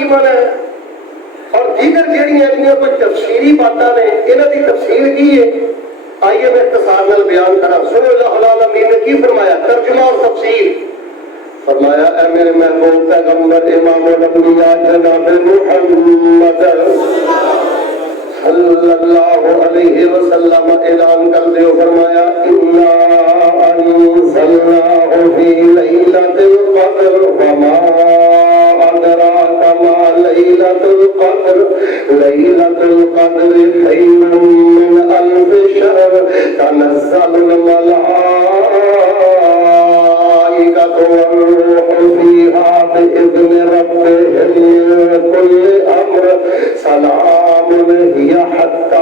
کی مانا ہے اور دیگر جہاں کوئی تفسیری باتیں نے یہاں کی تفسیر کی ہے آئیے میں اختصار نال بیان کرا. سنو اللہ العالمین نے کی فرمایا ترجمہ اور تفسیر. فرمایا اے میرے محبوب پیغمبر امام الانبیاء جناب محمد صلی اللہ علیہ وسلم اعلان کر دیو. فرمایا انا انزلناہ فی لیلۃ القدر وما ادراک ما لیلۃ القدر لیلۃ القدر خیر من الف شہر تنزل الملائکۃ والروح فیہا بإذن ربہم من کل امر سلام ہی حتی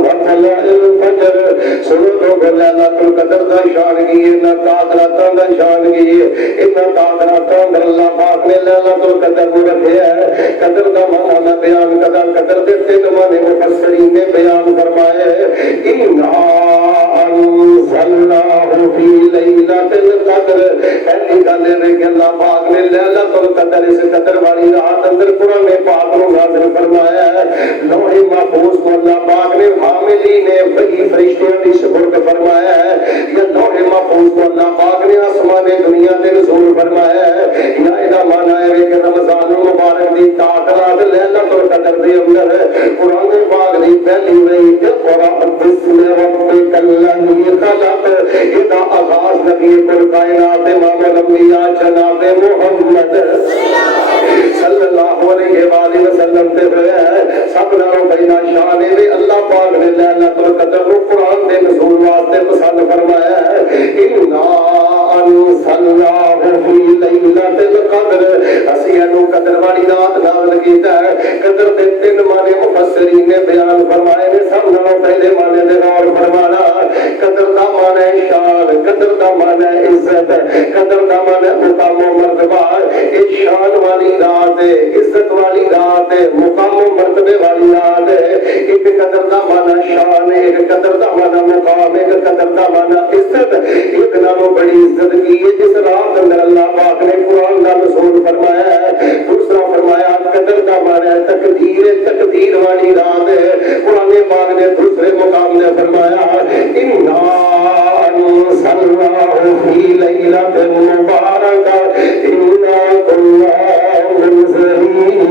مطلع الفجر. سنو لوگ لیلۃ القدر دا شان کی ہے نہ قادراتاں دا شان کی ہے ان قادراتاں اندر اللہ پاک نے لیلۃ القدر کو رکھیا ہے. قدر دا معنی میں بیان کردا. قدر دے تین معنی مفسرین نے بیان فرمائے انا انزلناہ فی لیلۃ القدر. پہلی گل ہے کہ اللہ پاک نے لیلۃ القدر اس قدر والی رات اندر قرآن پاک کو نازل فرمایا ہے. لوح محفوظ کو اللہ پاک نے حاملین وحی فرشتوں کی سپرد فرمایا ہے. یا لوح محفوظ کو اللہ پاک نے آسمان دنیا تے نزول فرمایا ہے. یا ادا مانا ہے کہ رمضان المبارک دی تاکرات لیلۃ القدر دے اندر قرآن پاک دی پہلی وحی اقرأ بسم ربک الذی خلق. ادا آغاز نبی کل کائنات امام الانبیاء جناب محمد صلی اللہ علیہ وآلہ وسلم تے ہویا ہے. سب نالوں پہلا شان ہے اللہ پاک نے لیلۃ القدر کو قرآن دے نزول واسطے پسند فرمایا ہے. انا انزلناہ فی لیلۃ القدر. اسی اینو قدر والی رات نازل کیتا ہے. قدر دے تین معنی مفسرین نے بیان فرمائے نے. سب نالوں پہلے معنی دے غور فرمانا. قدر دا معنی شان, قدر دا معنی عزت, قدر دا معنی مقام و مرتبہ. ایک شان والی رات ہے, عزت والی رات ہے, مقام و مرتبے والی رات ہے. ایک قدر دا معنی شان ہے, ایک قدر دا معنی مقام, ایک قدر دا معنی عزت. ایک نالوں بڑی عزت کی ہے جس رات اندر اللہ پاک نے قرآن کا نزول فرمایا ہے. دوسرا فرمایا قدر دا معنی تقدیر, تقدیر والی رات ہے. قرآن پاک نے دوسرے مقام نے فرمایا انا انزلناہ فی لیلۃ مبارکہ انا کنا منذرین.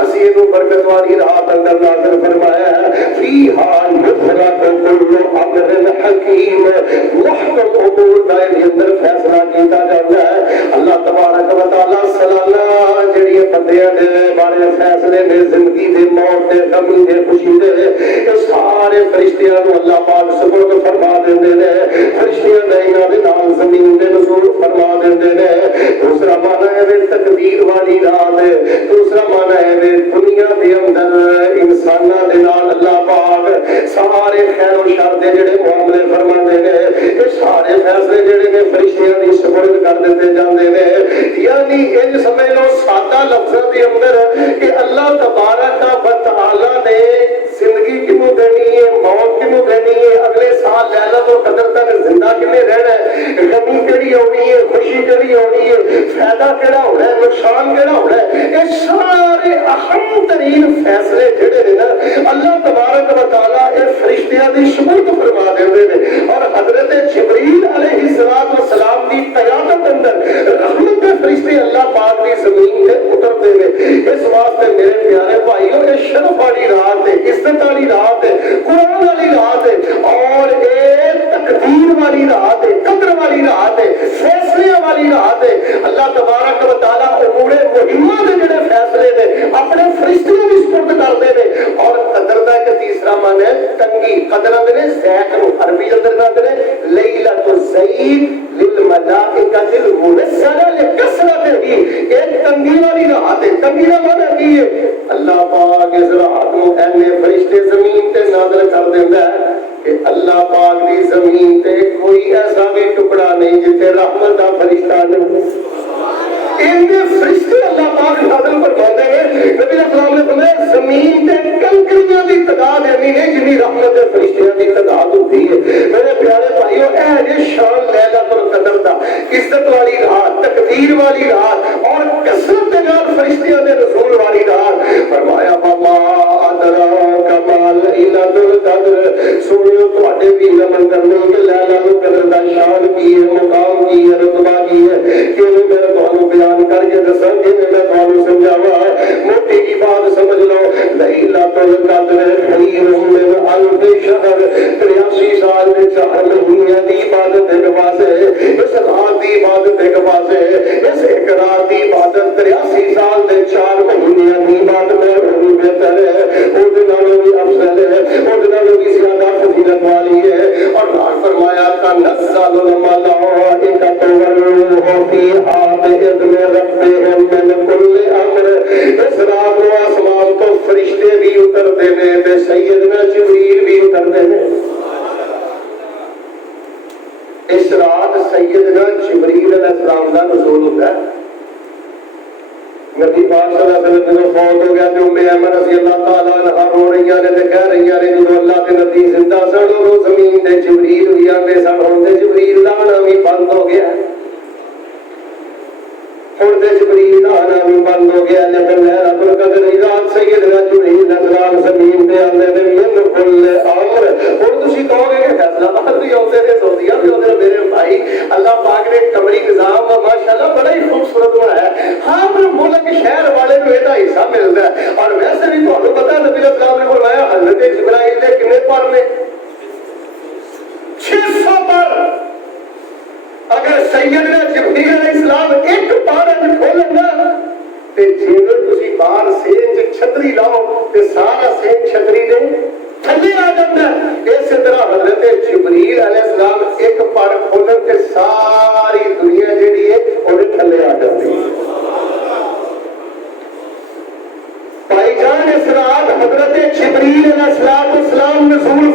اسی نو برکت والی رات اندر نازل فرمایا ہے. فیہا یفرق کل امر حکیم. محکم امور کا اندر فیصلہ کیتا جاتا ہے. اللہ تبارک و تعالی سالانہ جڑی بندیاں دے بارے فیصلے نے زندگی دے, موت دے, غم دے, خوشی دے, سارے فرشتیاں نو اللہ پاک سپرد فرما دیندے نے. فرشتیاں دے انہاں دے نال زمین تے نزول فرما دیندے نے. دوسرا معنی ہے تقدیر والی رات. دوسرا معنی ہے دنیا دے اندر انساناں دے نال اللہ پاک سارے خیر و شر دے جڑے معاملے فرماندے نے. یہ سارے فیصلے جڑے نے فرشتیاں دی سپرد کر دتے جاندے نے. یعنی انج سمجھ لو سادہ لفظاں دے اندر کہ اللہ تبارک و تعالی نے زندگی کیوں دینی ہے, موت کیوں دینی ہے, اگلے سال لیلۃ القدر تک زندہ کیویں رہنا ہے, غمی کیڑی ہونی ہے, خوشی کیڑی ہونی ہے, فائدہ کیڑا ہونا ہے, نقصان کیڑا ہونا ہے. یہ سارے اہم ترین فیصلے جڑے نے نا اللہ تبارک و تعالی یہ فرشتیاں دی سپرد فرما دیندے نے. اور حضرت جبریل علیہ السلام دی قیادت اندر رحمت کے فرشتے اللہ پاک دی زمین تے اترتے نے. اس واسطے میرے پیارے بھائیو یہ شرف والی رات ہے, عزت والی رات ہے, قرآن والی رات ہے, اور ایک تقدیر والی رات ہے, قدر والی رات ہے, فیصلے والی رات ہے. اللہ تبارک و تعالی امور مہمہ دے جڑے فیصلے نے اپنے فرشتوں کی سپرد کرتے ہیں. اور قدر دا ایک تیسرا معنی ہے تنگی. قدر اندر زیت نو عربی اندر اندر لیلۃ الزید للملائکۃ المنزلہ لکثرتہ. ایک تنگی والی رات ہے. تنگی کا معنی کی ہے اللہ پاک اس رات نو اینے فرشتے زمین تے نازل کر دیندا ہے کہ اللہ پاک دی زمین تے کوئی ایسا بھی ٹکڑا نہیں جتے رحمت دا فرشتہ نہیں. ان فرشتے اللہ پاک نازل فرماتے ہیں. نبی اسلام نے فرمایا زمین تے کنکریاں دی تعداد ایسی ہے جتنی رحمت دے فرشتیاں دی تعداد ہوتی ہے. میرے پیارے بھائیو اے شان لیلۃ القدر دا عزت والی رات، تقدیر والی رات اور کثرت کے نال فرشتیاں دے نزول والی رات. فرمایا وما ادراک ما لیلۃ القدر. سنو تواڈے بھی علم کرنے کہ لیلۃ القدر دا شان کی ہے، مقام کی ہے، رتبہ کی ہے کہ میں تانوں بیان کر کے دساں کہ میں تانوں سمجھاواں. موٹی جی بات سمجھ لو، لیلۃ القدر خیر من الف شہر. 83 سال دے 4 مہینے دی عبادت ایک پاسے، اس رات دی عبادت ایک پاسے، اس ایک رات دی عبادت 83 سال دے 4 مہینے دی عبادت میں بہتر ہے، او دے نالوں بھی افضل ہے، او دے نالوں بھی زیادہ فضیلت والی ہے. اور نال فرمایا تنزل الملائکۃ والروح فیہا بإذن ربہم من کل امر. اس رات کو آسمان تو فرشتے بھی اترتے ہیں تے سیدنا جبریل بھی اترتے ہیں. اس رات سیدنا جبریل علیہ السلام کا نزول ہوتا ہے. نبی پاک صلی اللہ علیہ وسلم جب فوت ہو گیا تو ام ایمن رضی اللہ تعالیٰ عنہا رو رہی ہیں تے کہہ رہی ہیں جب اللہ کے نبی زندہ سن وہ زمین تے جبریل بھی آندے سن، ہن تے جبریل دا آنا بھی بند ہو گیا، ہن تے جبریل دا آنا بھی بند ہو گیا. لیکن لیلۃ القدر دی رات سیدنا جبریل علیہ السلام زمین تے آندے نے من کل امر. ہن تسی کہو گے کہ فیصلہ باد بھی ہوندے نے، سعودیہ بھی ہوندے نے. میرے بھائی اللہ پاک نے قمری نظام ماشاءاللہ بڑا ہی خوبصورت بنایا ہے. ہر ملک شہر والے کو یہ حصہ ملتا ہے. اور ویسے بھی تمہیں پتا نبی علیہ السلام نے فرمایا حضرت جبرائیل نے کتنے پر نے 600 پر. اگر سیدنا جبریل علیہ السلام ایک پار کھولن نا تے جیویں تسی باہر سینج چھتری لاؤ تے سارا سینج چھتری دے تھلے آ جاتا ہے. اسی طرح حضرت جبریل علیہ السلام ایک پار کھولن تے ساری دنیا جیڑی ہے وہ تھلے آ جاتی ہے. بھائی جان اس رات حضرت جبریل علیہ السلام نزول